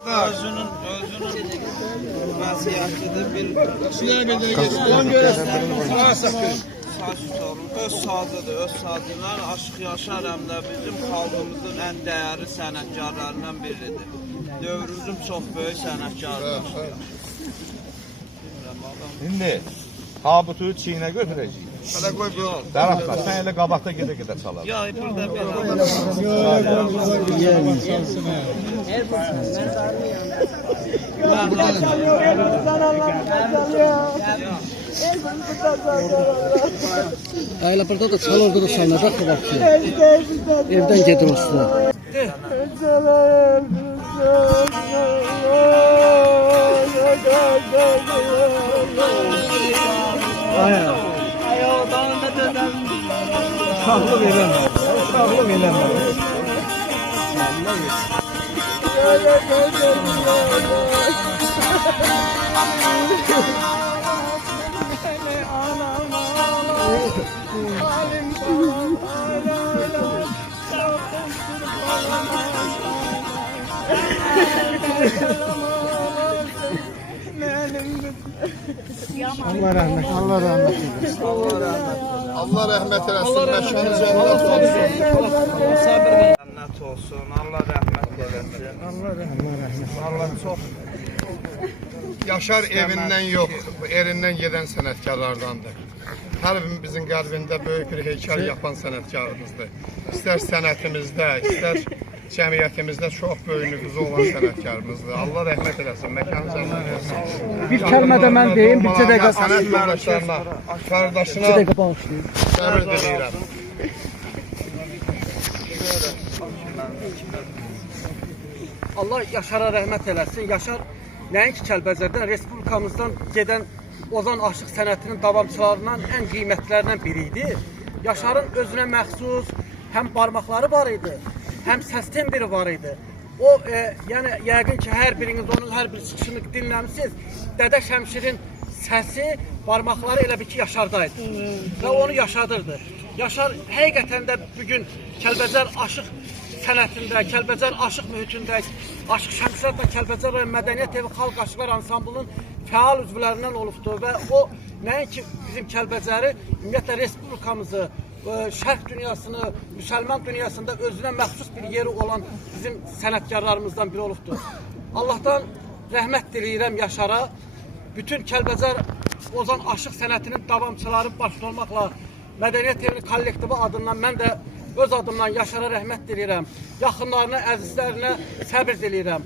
Özünün vəsiyyətidir. Öz sazıdır, öz sazından Aşıq Yaşar həm də bizim xalqımızın ən dəyərli sənətkarlarından biridir. Dövrümüzün çox böyük sənətkarıdır. İndi tabutu çiğnə götürəcəyik. Hələ qoy bu yol. Daraqlar, sən elə qabaqda gedə çalalım. Ya, burada belə. Ayla burada da çal orada da çalınacaq da bakıyor. Evdən gedir o üstüne. Uşaqlıq eləmə, uşaqlıq eləmə. Allah rahmet, Allah rahmet eylesin. Allah rəhmət eləsin, məşkanı cənnət olsun. Cənnət olsun, Allah rəhmət eləsin. Allah rahmet. Allah çox. Yaşar evindən yox, erindən gedən sənətkarlardandır. Hər birimizin qəlbində böyük bir heykəl yapan sənətkarımızdır. İstər sənətimizdə, istər cəmiyyətimizdə çox böyük nüfuzu olan sənətkarımızdır. Allah rəhmət eləsin, məkanı cənnət olsun. Bir kəlmə də mən deyim, bir dəqiqə sənət yoldaşlarına, qardaşına bağışlayın. səbir diləyirəm. Allah Yaşara rəhmət eləsin. Yaşar nəinki Kəlbəcərdən, Respublikamızdan gedən Ozan Aşıq sənətinin davamçılarından ən qiymətlərindən biri idi. Yaşarın özünə məxsus həm barmaqları var idi, həm səs tembri var idi. O, yəni yəqin ki, hər biriniz onun hər bir çıxışını dinləmişsiniz. Dədə Şəmşirin səsi, barmaqları elə bir ki, Yaşardaydı və onu yaşadırdı. Yaşar həqiqətən də bugün Kəlbəcər Aşıq sənətində, Kəlbəcər Aşıq mühitində, Aşıq Şəmşirad və Kəlbəcər Mədəniyyət Evi Xalq Aşıqlar Ansamblının fəal üzvlərindən olubdur və o nəinki bizim Kəlbəcəri, ümumiyyətlə Respublikamızı, Şərq dünyasını, müsəlman dünyasında özünə məxsus bir yeri olan bizim sənətkarlarımızdan biri olubdur. Allahdan rəhmət diləyirəm Yaşara, bütün Kəlbəcər Ozan Aşıq sənətinin davamçıları başda olmaqla Mədəniyyət Evinin kollektivi adından mən də öz adımdan Yaşara rəhmət diləyirəm. Yaxınlarına, əzizlərinə səbir diləyirəm.